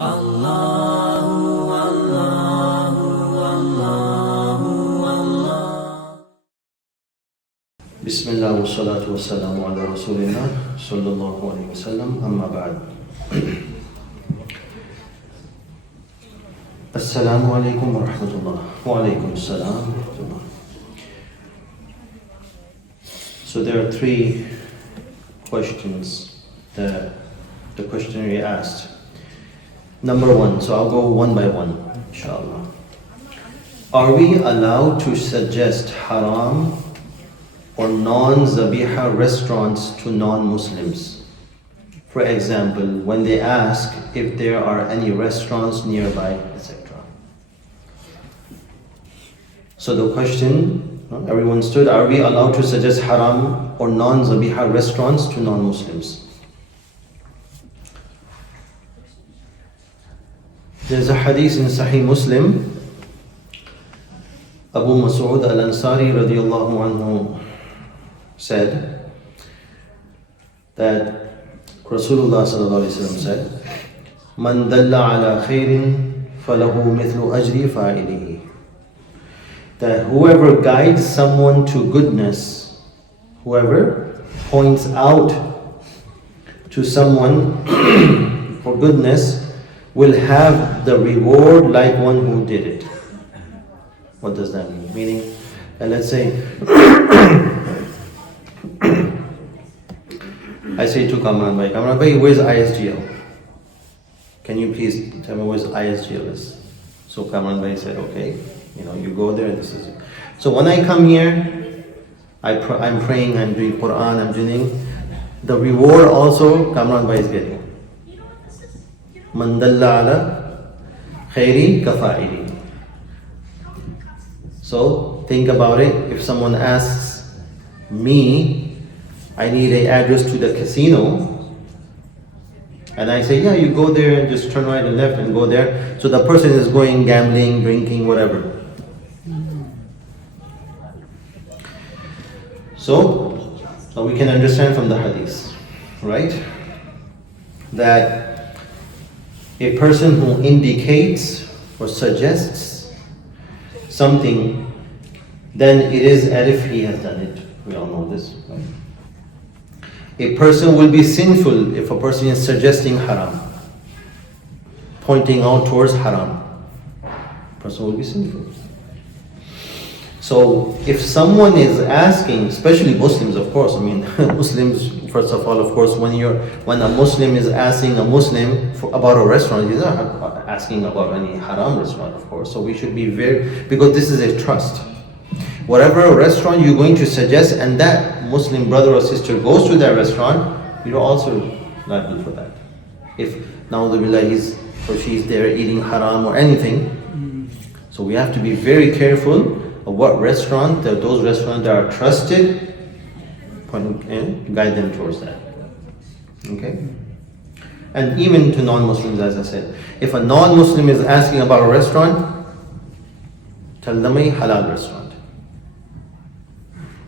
Allahu, Allahu, Allahu, Allah. Bismillah wa salatu wa salamu ala Rasulillah sallallahu alayhi wa sallam, amma ba'd. Assalamu alaikum wa rahmatullah. Wa alaikum assalam wa rahmatullah. So there are three questions that the questionnaire asked. Number one, so I'll go one by one, inshallah. Are we allowed to suggest haram or non-zabiha restaurants to non-Muslims? For example, when they ask if there are any restaurants nearby, etc. So the question, everyone stood, are we allowed to suggest haram or non-zabiha restaurants to non-Muslims? There's a hadith in Sahih Muslim. Abu Mas'ud al-Ansari radiyallahu anhu said that Rasulullah sallallahu alaihi wasallam said, "Man dalla ala khairin falahu mithlu ajri fa'ilihi." That whoever guides someone to goodness, whoever points out to someone for goodness, will have the reward like one who did it. What does that mean? Meaning, let's say, I say to Kamran Bhai, where's ISGL? Can you please tell me where's ISGL is? So Kamran Bhai said, okay, you go there and this is it. So when I come here, I'm praying, I'm doing Quran, I'm doing the reward also Kamran Bhai is getting. Man dalla ala khairi kafa'ili. So think about it. If someone asks me, I need an address to the casino, and I say, yeah, you go there and just turn right and left and go there. So the person is going gambling, drinking, whatever. So we can understand from the hadith, right? That a person who indicates or suggests something, then it is as if he has done it. We all know this, right? A person will be sinful if a person is suggesting haram, pointing out towards haram. A person will be sinful. So if someone is asking, especially Muslims, of course, Muslims, first of all, of course, when a Muslim is asking a Muslim about a restaurant, he's not asking about any haram restaurant, of course. So we should be because this is a trust. Whatever restaurant you're going to suggest and that Muslim brother or sister goes to that restaurant, you're also liable for that. If na'udhu he's or she's there eating haram or anything. So we have to be very careful of what restaurant, those restaurants that are trusted, guide them towards that. Okay? And even to non-Muslims, as I said, if a non-Muslim is asking about a restaurant, tell them a halal restaurant.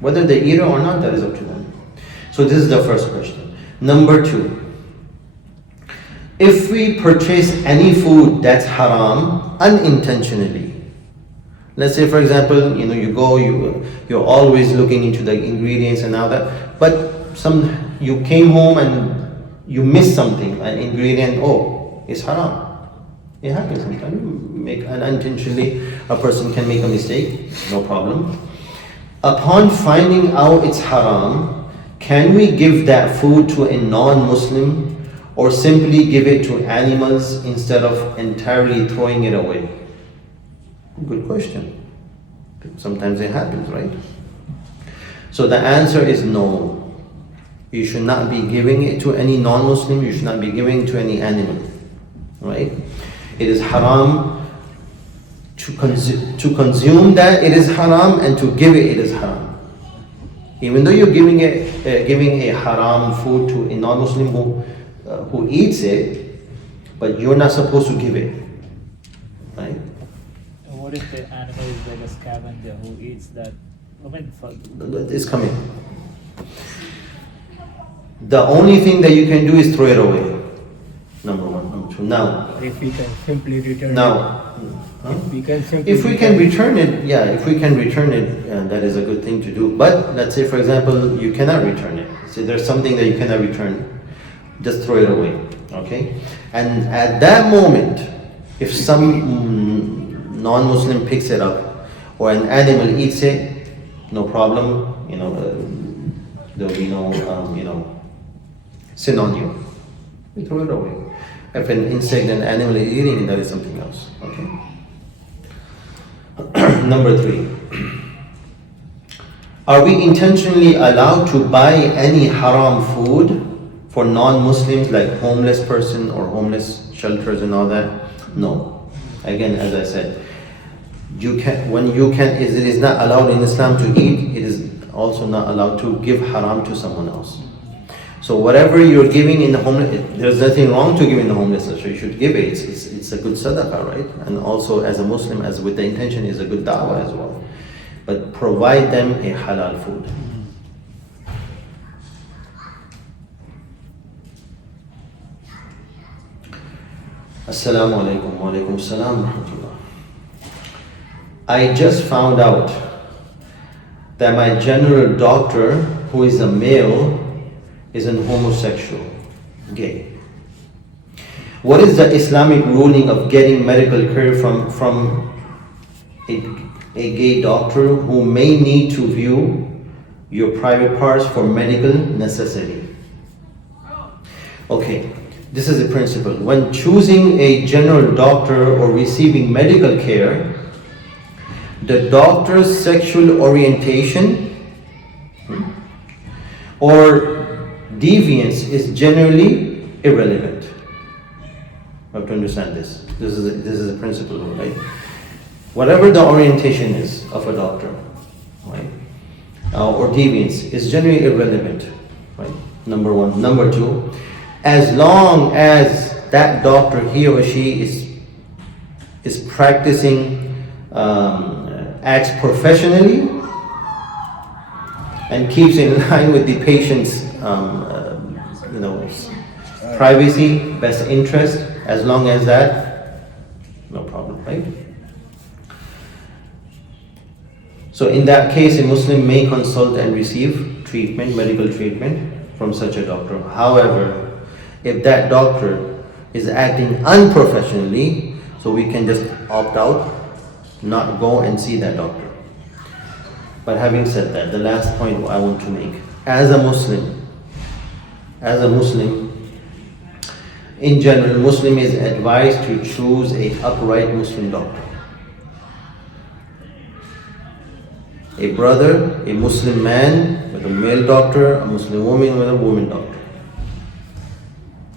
Whether they eat it or not, that is up to them. So this is the first question. Number two, if we purchase any food that's haram unintentionally, let's say, for example, you're always looking into the ingredients and all that, but you came home and you missed something, an ingredient, it's haram. It happens sometimes. Unintentionally, a person can make a mistake, no problem. Upon finding out it's haram, can we give that food to a non-Muslim or simply give it to animals instead of entirely throwing it away? Good question. Sometimes it happens, right? So the answer is no. You should not be giving it to any non-Muslim. You should not be giving it to any animal, right? It is haram to consume that. It is haram, and to give it is haram. Even though you're giving a haram food to a non-Muslim who eats it, but you're not supposed to give it, right? What if the animal is like a scavenger who eats that? It's coming. The only thing that you can do is throw it away. Number one. Number So now, If we can simply return now, huh? if we can simply If we can return it, yeah, if we can return it, that is a good thing to do. But let's say, for example, you cannot return it. So there's something that you cannot return, just throw it away, okay? And at that moment, if some non-Muslim picks it up or an animal eats it, no problem, there will be no, sin on you. You throw it away. If an insect and animal is eating it, that is something else, okay? Number 3. Are we intentionally allowed to buy any haram food for non-Muslims, like homeless person or homeless shelters and all that? No. Again, as I said, it is not allowed in Islam to eat, it is also not allowed to give haram to someone else. So whatever you're giving in the homeless, there's nothing wrong to giving the homeless, so you should give it. It's a good sadaqah, right? And also as a Muslim, as with the intention, is a good da'wah as well. But provide them a halal food. Assalamu alaikum wa alaikum salam wa rahmatullah. I just found out that my general doctor, who is a male, is an homosexual, gay. What is the Islamic ruling of getting medical care from a gay doctor who may need to view your private parts for medical necessity? Okay, this is the principle. When choosing a general doctor or receiving medical care, the doctor's sexual orientation or deviance is generally irrelevant. You have to understand this. This is a principle, right? Whatever the orientation is of a doctor, right, or deviance is generally irrelevant, right? Number 1. Number 2, as long as that doctor, he or she is practicing, acts professionally and keeps in line with the patient's privacy, best interest, as long as that, no problem, right? So in that case, a Muslim may consult and receive treatment, medical treatment from such a doctor. However, if that doctor is acting unprofessionally, so we can just opt out, not go and see that doctor. But having said that, the last point I want to make, as a Muslim, in general, Muslim is advised to choose a upright Muslim doctor. A brother, a Muslim man with a male doctor, a Muslim woman with a woman doctor.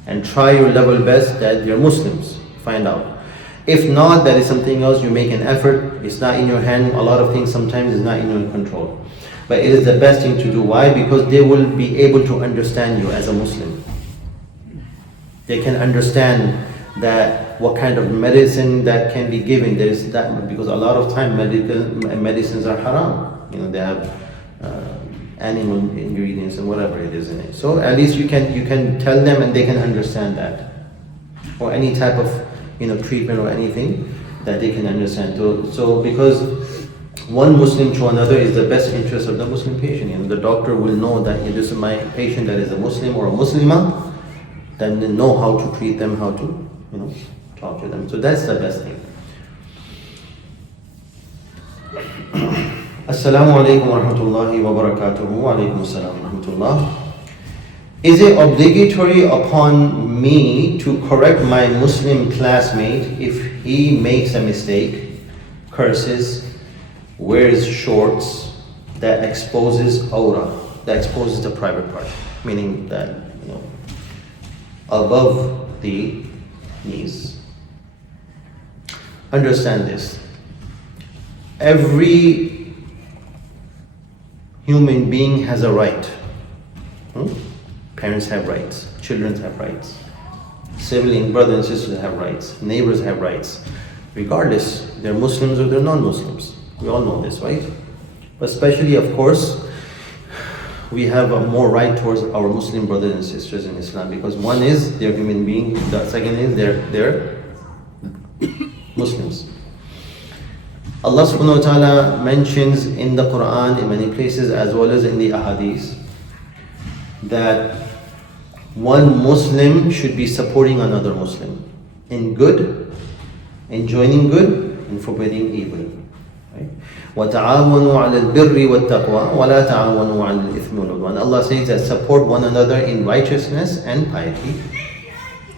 And try your level best that you're Muslims. Find out. If not, that is something else. You make an effort. It's not in your hand. A lot of things sometimes is not in your control. But it is the best thing to do. Why? Because they will be able to understand you as a Muslim. They can understand that what kind of medicine that can be given. There is that, because a lot of time medicines are haram. They have animal ingredients and whatever it is in it. So at least you can tell them and they can understand that, or any type of treatment or anything that they can understand. So because one Muslim to another is the best interest of the Muslim patient. The doctor will know that this is my patient that is a Muslim or a Muslimah, then they know how to treat them, how to talk to them. So that's the best thing. Assalamu alaikum wa rahmatullahi wa barakatuhu. Wa alaikum assalam wa rahmatullah. Is it obligatory upon me to correct my Muslim classmate if he makes a mistake, curses, wears shorts that exposes aura, that exposes the private part, meaning that above the knees? Understand this. Every human being has a right. Parents have rights, children have rights, siblings, brothers and sisters have rights, neighbors have rights, regardless they're Muslims or they're non-Muslims. We all know this, right? But especially, of course, we have a more right towards our Muslim brothers and sisters in Islam, because one is they're human beings, the second is they're Muslims. Allah subhanahu wa ta'ala mentions in the Quran in many places as well as in the ahadith that one Muslim should be supporting another Muslim in good, in joining good, and forbidding evil. Right? وَتَعَاوَنُوا عَلَى الْبِرِّ وَالتَّقْوَى وَلَا تَعَاوَنُوا عَلَى الْإِثْمِ وَالْعُدْوَانِ. Allah says that support one another in righteousness and piety.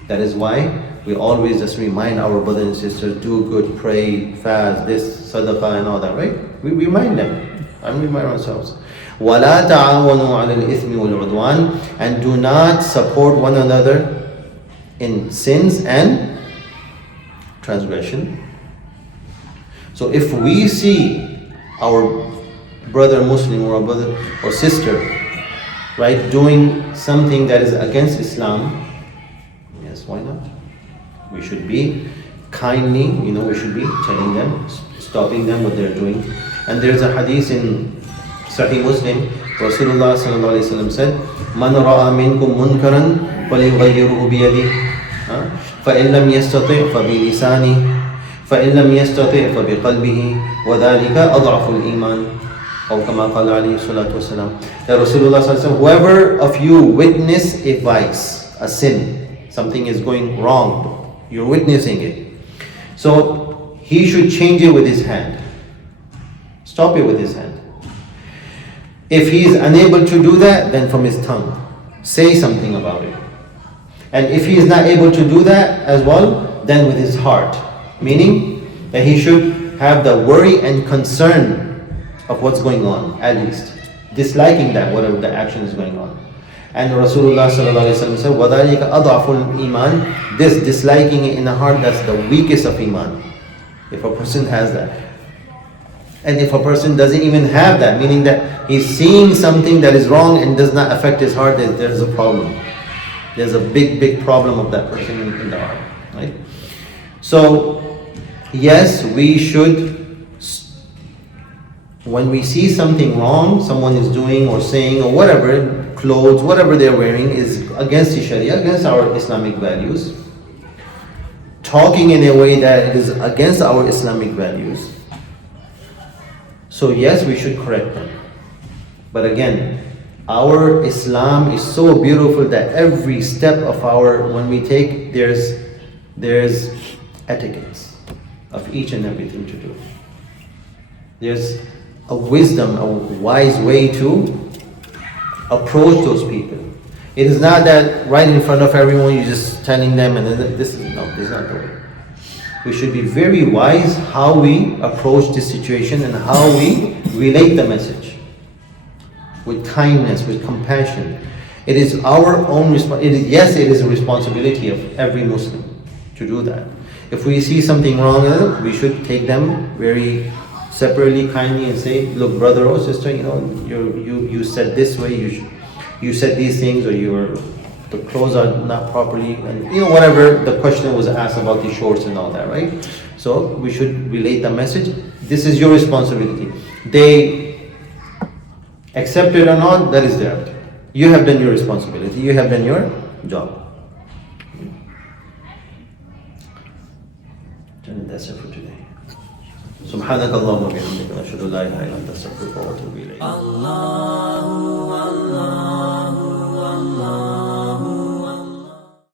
That is why we always just remind our brothers and sisters, do good, pray, fast, this, sadaqah and all that, right? We remind them and remind ourselves. وَلَا تَعَاوَنُوا عَلَى الْإِثْمِ وَالْعُدْوَانِ. And do not support one another in sins and transgression. So if we see our brother Muslim or our brother or sister, right, doing something that is against Islam, yes, why not? We should be kindly, we should be telling them, stopping them what they're doing. And there's a hadith in Sahih Muslim, Rasulullah sallallahu alaihi wasallam said, "Man ra'a minkum munkaran falyughayyirhu biyadihi, فإن لم يستطع فبلسانه فإن لم يستطع فبقلبه وذلك أضعف الإيمان." Or كما قال عليه الصلاة والسلام. That Rasulullah sallallahu alaihi wasallam, whoever of you witness a vice, a sin, something is going wrong, you're witnessing it, so he should change it with his hand. Stop it with his hand. If he is unable to do that, then from his tongue, say something about it. And if he is not able to do that as well, then with his heart, meaning that he should have the worry and concern of what's going on, at least disliking that, whatever the action is going on. And Rasulullah sallallahu alaihi wasallam said, وَذَلِكَ أَضْعَفُ الْإِيمَانِ. This disliking it in the heart, that's the weakest of iman. If a person has that. And if a person doesn't even have that, meaning that he's seeing something that is wrong and does not affect his heart, there's a problem. There's a big problem of that person in the heart. Right? So, yes, we should, when we see something wrong, someone is doing or saying or whatever, clothes, whatever they're wearing is against the Sharia, against our Islamic values, talking in a way that it is against our Islamic values. So yes, we should correct them. But again, our Islam is so beautiful that every step of when we take, there's etiquettes of each and everything to do. There's a wisdom, a wise way to approach those people. It is not that right in front of everyone you're just telling them and this is not the way. We should be very wise how we approach this situation and how we relate the message. With kindness, with compassion. It is our own responsibility. Yes, it is a responsibility of every Muslim to do that. If we see something wrong, we should take them very separately, kindly, and say, "Look, brother or sister, you said this way. You said these things, or the clothes are not properly, and whatever the question was asked about the shorts and all that, right? So we should relate the message. This is your responsibility. They accept it or not, that is theirs. You have done your responsibility. You have done your job." And that's it for today. سبحانك اللهم وبحمدك نشهد ان لا اله الا انت نستغفرك ونتوب اليك. الله الله